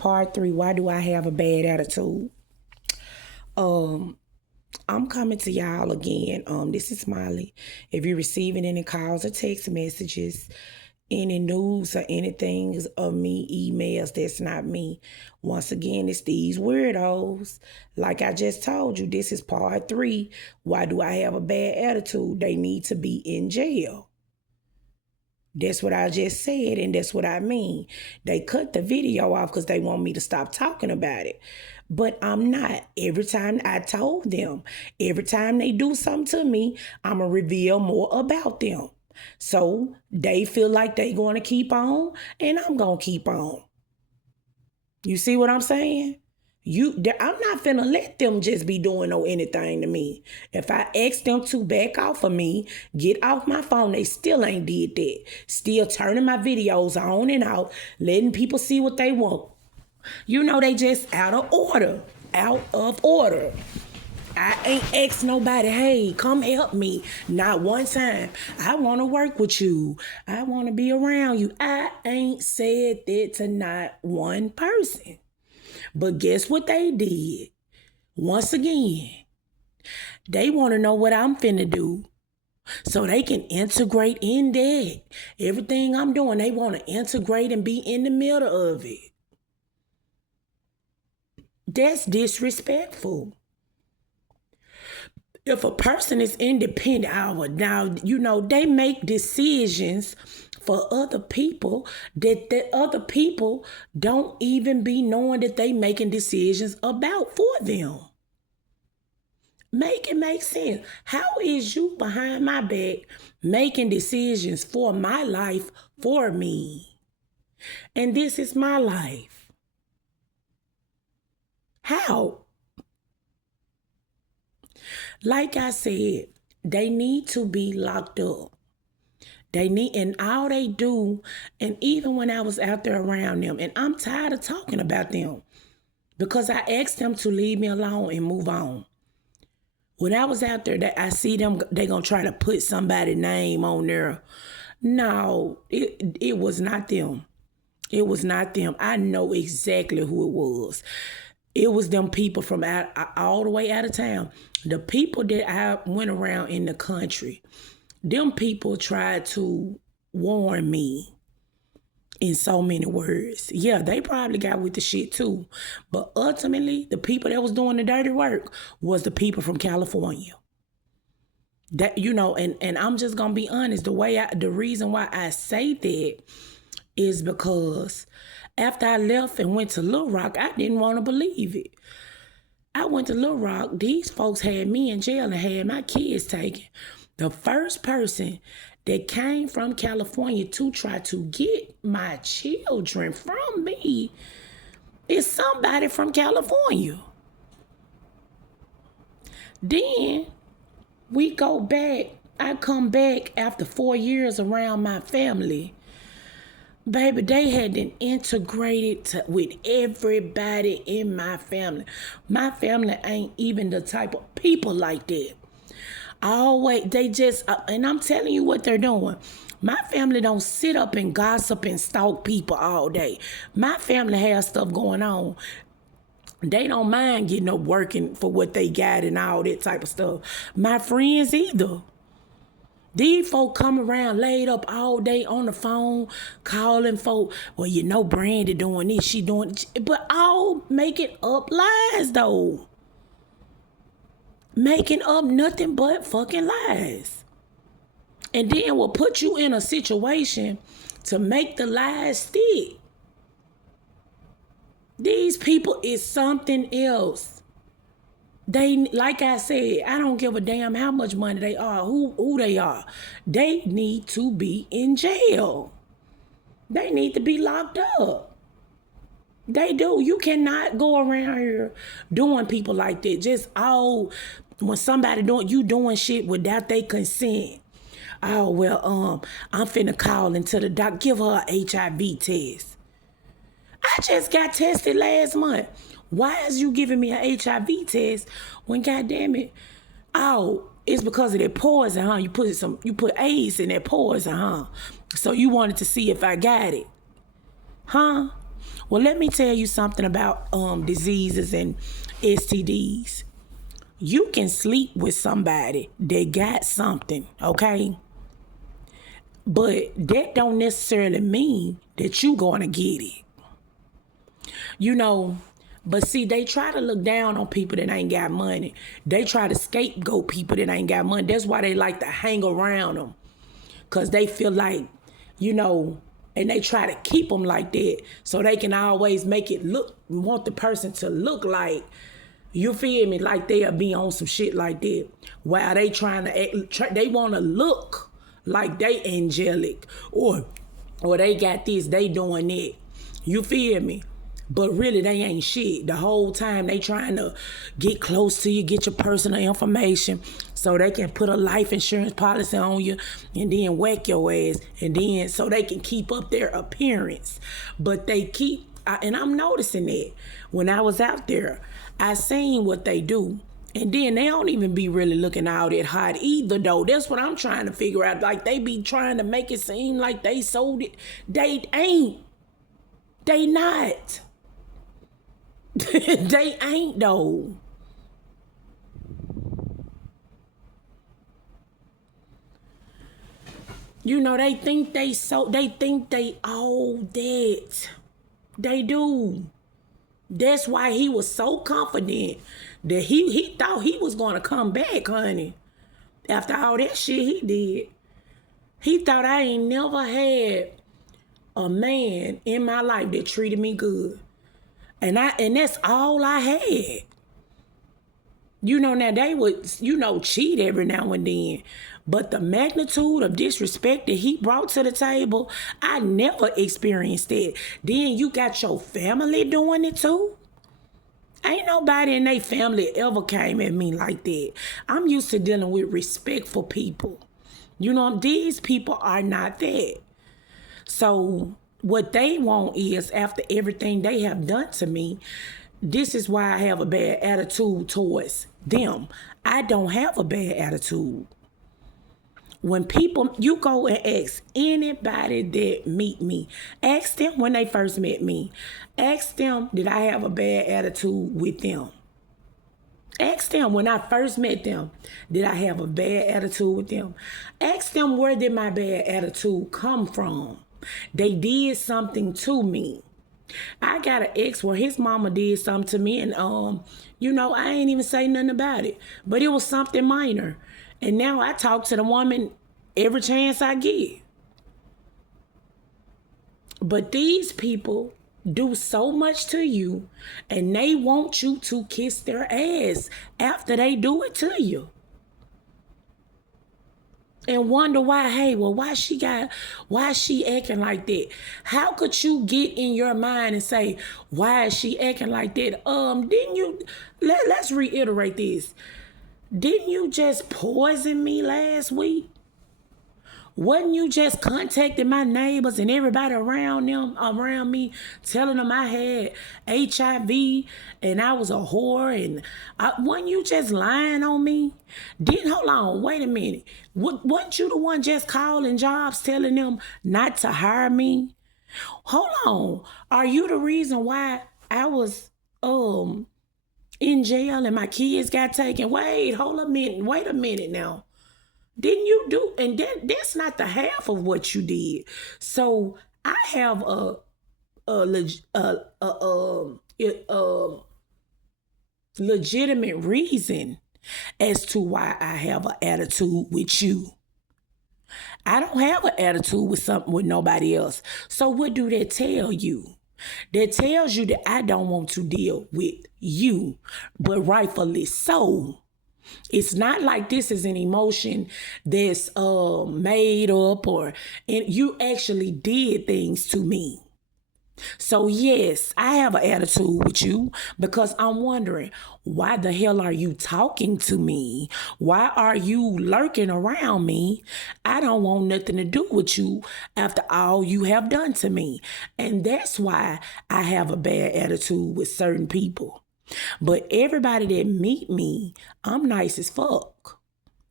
Part 3, why do I have a bad attitude? Um, I'm coming to y'all again. This is Smiley. If you're receiving any calls or text messages, any news or anything of me, emails, that's not me. Once again, it's these weirdos. Like I just told you, this is part 3. Why do I have a bad attitude? They need to be in jail. That's what I just said, and that's what I mean. They cut the video off because they want me to stop talking about it. But I'm not. Every time I told them, every time they do something to me, I'm going to reveal more about them. So they feel like they going to keep on, and I'm going to keep on. You see what I'm saying? I'm not finna let them just be doing no anything to me. If I ask them to back off of me, get off my phone, they still ain't did that. Still turning my videos on and out, letting people see what they want. You know, they just out of order. Out of order. I ain't asked nobody, hey, come help me. Not one time. I want to work with you. I want to be around you. I ain't said that to not one person. But guess what they did? Once again, they want to know what I'm finna do so they can integrate in that. Everything I'm doing, they want to integrate and be in the middle of it. That's disrespectful. If a person is independent, now, you know, they make decisions for other people that other people don't even be knowing that they making decisions about for them. Make it make sense. How is you behind my back making decisions for my life for me? And this is my life. How? Like I said, they need to be locked up. And all they do, and even when I was out there around them, and I'm tired of talking about them because I asked them to leave me alone and move on. When I was out there, I see them, they gonna try to put somebody's name on there. No, it was not them. It was not them. I know exactly who it was. It was them people from all the way out of town. The people that I went around in the country, them people tried to warn me in so many words. Yeah, they probably got with the shit too. But ultimately, the people that was doing the dirty work was the people from California. That, you know, and I'm just gonna be honest, the reason why I say that is because after I left and went to Little Rock, I didn't want to believe it. I went to Little Rock. These folks had me in jail and had my kids taken. The first person that came from California to try to get my children from me is somebody from California. Then we go back. I come back after 4 years around my family. Baby, they had been integrated with everybody in my family. My family ain't even the type of people like that. Always, they just, and I'm telling you what they're doing. My family don't sit up and gossip and stalk people all day. My family has stuff going on. They don't mind getting up working for what they got and all that type of stuff. My friends either. These folk come around laid up all day on the phone, calling folk, well, you know Brandy doing this, she doing this. But all making up lies, though. Making up nothing but fucking lies. And then will put you in a situation to make the lies stick. These people is something else. They, like I said, I don't give a damn how much money they are, who they are. They need to be in jail. They need to be locked up. They do. You cannot go around here doing people like that. Just when somebody doing shit without their consent. Oh, well, I'm finna call into the doc, give her a HIV test. I just got tested last month. Why is you giving me an HIV test when, goddamn it, it's because of that poison, huh? You put AIDS in that poison, huh? So you wanted to see if I got it, huh? Well, let me tell you something about diseases and STDs. You can sleep with somebody that got something, okay? But that don't necessarily mean that you gonna get it. You know, but see, they try to look down on people that ain't got money. They try to scapegoat people that ain't got money. That's why they like to hang around them. Because they feel like, you know, and they try to keep them like that so they can always make it look, want the person to look like, you feel me, like they'll be on some shit like that. While they trying to act, they want to look like they angelic or they got this, they doing that. You feel me? But really, they ain't shit. The whole time they trying to get close to you, get your personal information so they can put a life insurance policy on you and then whack your ass. And then so they can keep up their appearance. But they keep, and I'm noticing that when I was out there, I seen what they do. And then they don't even be really looking all that hot either, though. That's what I'm trying to figure out. Like, they be trying to make it seem like they sold it. They ain't. They not. They ain't, though. You know, they think they all that. They do. That's why he was so confident that he thought he was going to come back, honey. After all that shit he did. He thought I ain't never had a man in my life that treated me good. And that's all I had. You know, now they would, cheat every now and then. But the magnitude of disrespect that he brought to the table, I never experienced that. Then you got your family doing it too. Ain't nobody in their family ever came at me like that. I'm used to dealing with respectful people. You know, these people are not that. So what they want is, after everything they have done to me, this is why I have a bad attitude towards them. I don't have a bad attitude. When people, you go and ask anybody that meet me, ask them when they first met me, ask them, did I have a bad attitude with them? Ask them when I first met them, did I have a bad attitude with them? Ask them, where did my bad attitude come from? They did something to me. I got an ex where his mama did something to me, and I ain't even say nothing about it, but it was something minor. And now I talk to the woman every chance I get. But these people do so much to you, and they want you to kiss their ass after they do it to you. And wonder why, why is she acting like that? How could you get in your mind and say, why is she acting like that? Didn't you, let's reiterate this. Didn't you just poison me last week? Wasn't you just contacting my neighbors and everybody around me, telling them I had HIV and I was a whore, and wasn't you just lying on me? Hold on, wait a minute. Wasn't you the one just calling jobs telling them not to hire me? Hold on. Are you the reason why I was in jail and my kids got taken? Wait a minute now. Didn't you do, and that's not the half of what you did. So I have a legitimate reason as to why I have an attitude with you. I don't have an attitude with nobody else. So what do that tell you? That tells you that I don't want to deal with you, but rightfully so. It's not like this is an emotion that's made up, and you actually did things to me. So yes, I have an attitude with you because I'm wondering, why the hell are you talking to me? Why are you lurking around me? I don't want nothing to do with you after all you have done to me. And that's why I have a bad attitude with certain people. But everybody that meet me, I'm nice as fuck.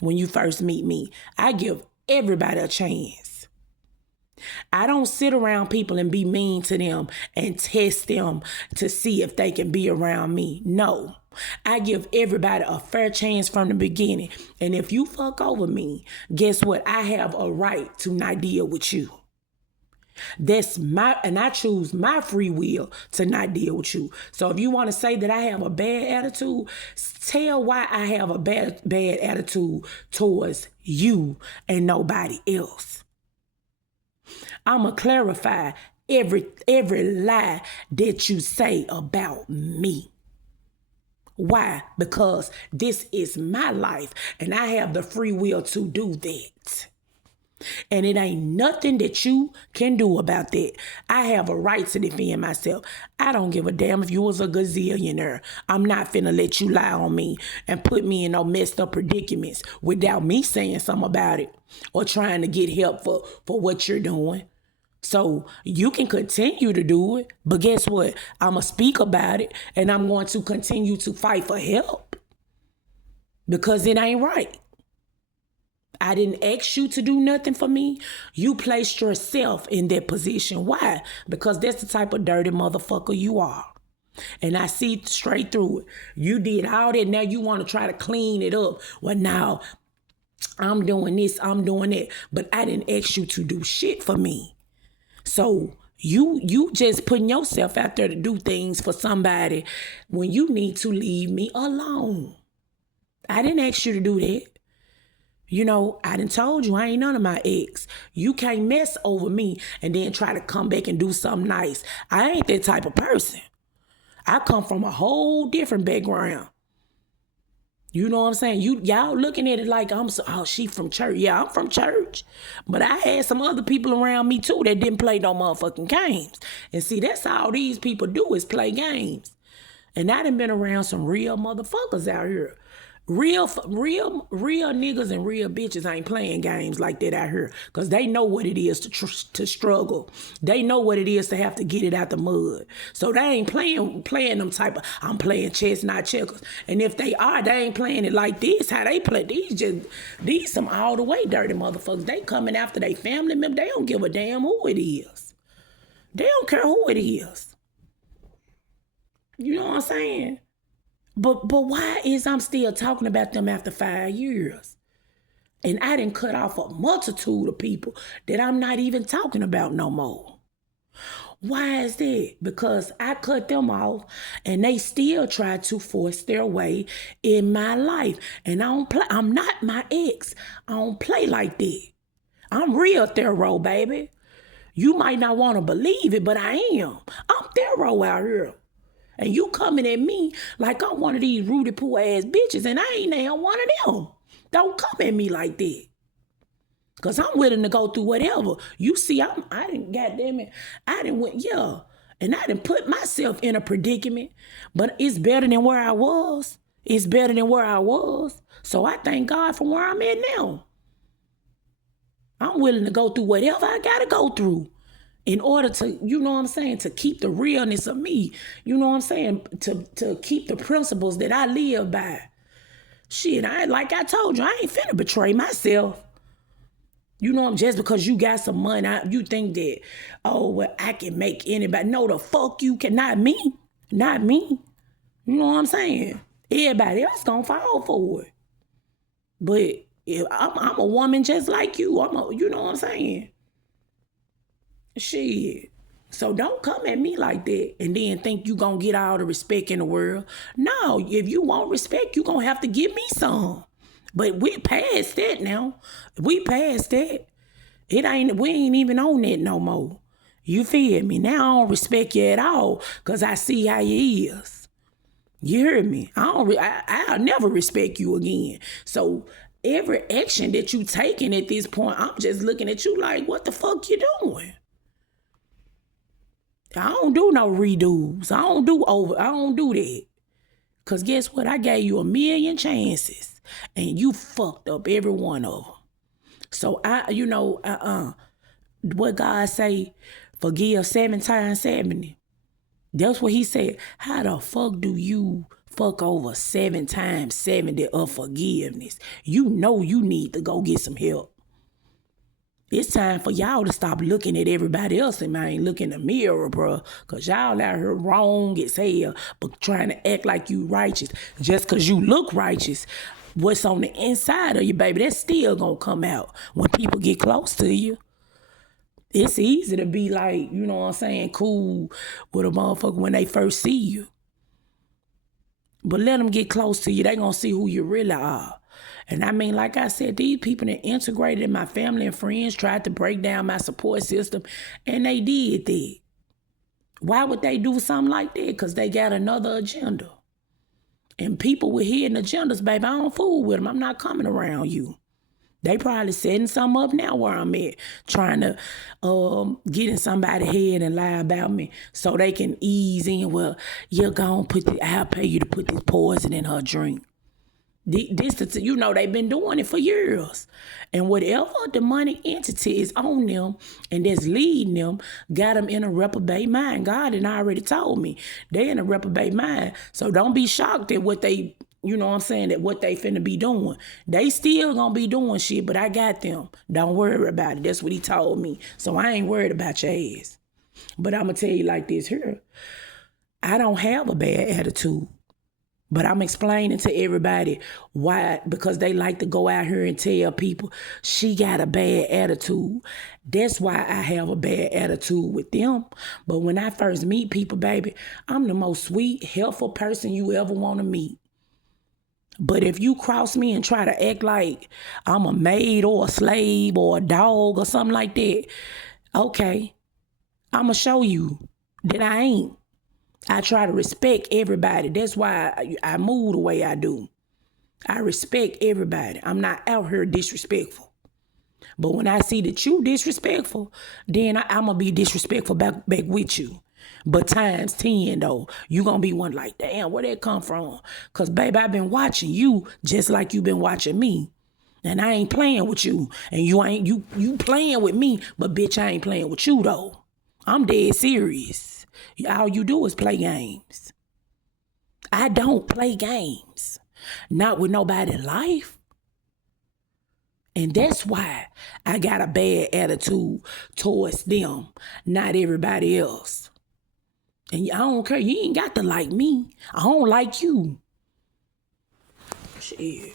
When you first meet me, I give everybody a chance. I don't sit around people and be mean to them and test them to see if they can be around me. No. I give everybody a fair chance from the beginning. And if you fuck over me, guess what? I have a right to not deal with you. And I choose my free will to not deal with you. So if you want to say that I have a bad attitude, tell why I have a bad attitude towards you and nobody else. I'ma clarify every lie that you say about me. Why? Because this is my life and I have the free will to do that. And it ain't nothing that you can do about that. I have a right to defend myself. I don't give a damn if you was a gazillionaire. I'm not finna let you lie on me and put me in no messed up predicaments without me saying something about it or trying to get help for what you're doing. So you can continue to do it, but guess what? I'm going to speak about it and I'm going to continue to fight for help because it ain't right. I didn't ask you to do nothing for me. You placed yourself in that position. Why? Because that's the type of dirty motherfucker you are. And I see straight through it. You did all that. Now you want to try to clean it up. Well, now I'm doing this, I'm doing that. But I didn't ask you to do shit for me. So you just putting yourself out there to do things for somebody when you need to leave me alone. I didn't ask you to do that. You know, I done told you I ain't none of my ex. You can't mess over me and then try to come back and do something nice. I ain't that type of person. I come from a whole different background. You know what I'm saying? Y'all looking at it like she from church. Yeah, I'm from church. But I had some other people around me too that didn't play no motherfucking games. And see, that's all these people do is play games. And I done been around some real motherfuckers out here. Real niggas and real bitches ain't playing games like that out here because they know what it is to struggle. They know what it is to have to get it out the mud. So they ain't playing them type of, I'm playing chess, not checkers. And if they are, they ain't playing it like this. How they play, these some all the way dirty motherfuckers. They coming after their family member. They don't give a damn who it is. They don't care who it is. You know what I'm saying? But why is I'm still talking about them after 5 years? And I didn't cut off a multitude of people that I'm not even talking about no more. Why is that? Because I cut them off and they still try to force their way in my life. And I don't play. I'm not my ex. I don't play like that. I'm real thorough, baby. You might not want to believe it, but I am. I'm thorough out here. And you coming at me like I'm one of these Rudy Poo ass bitches and I ain't now one of them. Don't come at me like that. Because I'm willing to go through whatever. You see, I didn't, goddamn it, I didn't went, yeah. And I didn't put myself in a predicament. But it's better than where I was. It's better than where I was. So I thank God for where I'm at now. I'm willing to go through whatever I got to go through. In order to, you know what I'm saying, to keep the realness of me, you know what I'm saying, to keep the principles that I live by. Shit, like I told you, I ain't finna betray myself. You know, just because you got some money, you think that, oh, well, I can make anybody. No, the fuck you can, not me. Not me. You know what I'm saying? Everybody else gonna fall for it. But if I'm a woman just like you. You know what I'm saying? Shit. So don't come at me like that and then think you gonna get all the respect in the world. No, if you want respect, you gonna have to give me some. But we past that now. We past that. We ain't even on that no more. You feel me? Now I don't respect you at all because I see how you is. You heard me? I'll never respect you again. So every action that you taking at this point, I'm just looking at you like, what the fuck you doing? I don't do no redos. I don't do that. Because guess what? I gave you 1,000,000 chances. And you fucked up every one of them. So what God say, forgive 7 times 70. That's what he said. How the fuck do you fuck over 7 times 70 of forgiveness? You know you need to go get some help. It's time for y'all to stop looking at everybody else and man look in the mirror, bro. Cause y'all out here wrong as hell, but trying to act like you righteous. Just cause you look righteous, what's on the inside of you, baby, that's still gonna come out when people get close to you. It's easy to be like, you know what I'm saying, cool with a motherfucker when they first see you. But let them get close to you. They gonna see who you really are. And I mean, like I said, these people that integrated in my family and friends tried to break down my support system, and they did that. Why would they do something like that? Because they got another agenda. And people with hidden agendas, baby, I don't fool with them. I'm not coming around you. They probably setting something up now where I'm at, trying to get in somebody's head and lie about me so they can ease in. Well, you're gonna I'll pay you to put this poison in her drink. This, you know, they've been doing it for years. And whatever demonic entity is on them and that's leading them, got them in a reprobate mind. God had already told me they in a reprobate mind. So don't be shocked at what they, you know what I'm saying, that what they finna be doing. They still gonna be doing shit, but I got them. Don't worry about it. That's what he told me. So I ain't worried about your ass. But I'm gonna tell you like this here. I don't have a bad attitude. But I'm explaining to everybody why, because they like to go out here and tell people she got a bad attitude. That's why I have a bad attitude with them. But when I first meet people, baby, I'm the most sweet, helpful person you ever want to meet. But if you cross me and try to act like I'm a maid or a slave or a dog or something like that, okay, I'm going to show you that I ain't. I try to respect everybody. That's why I move the way I do. I respect everybody. I'm not out here disrespectful. But when I see that you disrespectful, then I'm going to be disrespectful back with you. But times 10, though, you going to be one like, damn, where that come from? Because, baby, I've been watching you just like you've been watching me. And I ain't playing with you. And you playing with me, but, bitch, I ain't playing with you, though. I'm dead serious. All you do is play games. I don't play games. Not with nobody's life. And that's why I got a bad attitude towards them, not everybody else. And I don't care. You ain't got to like me. I don't like you. Shit.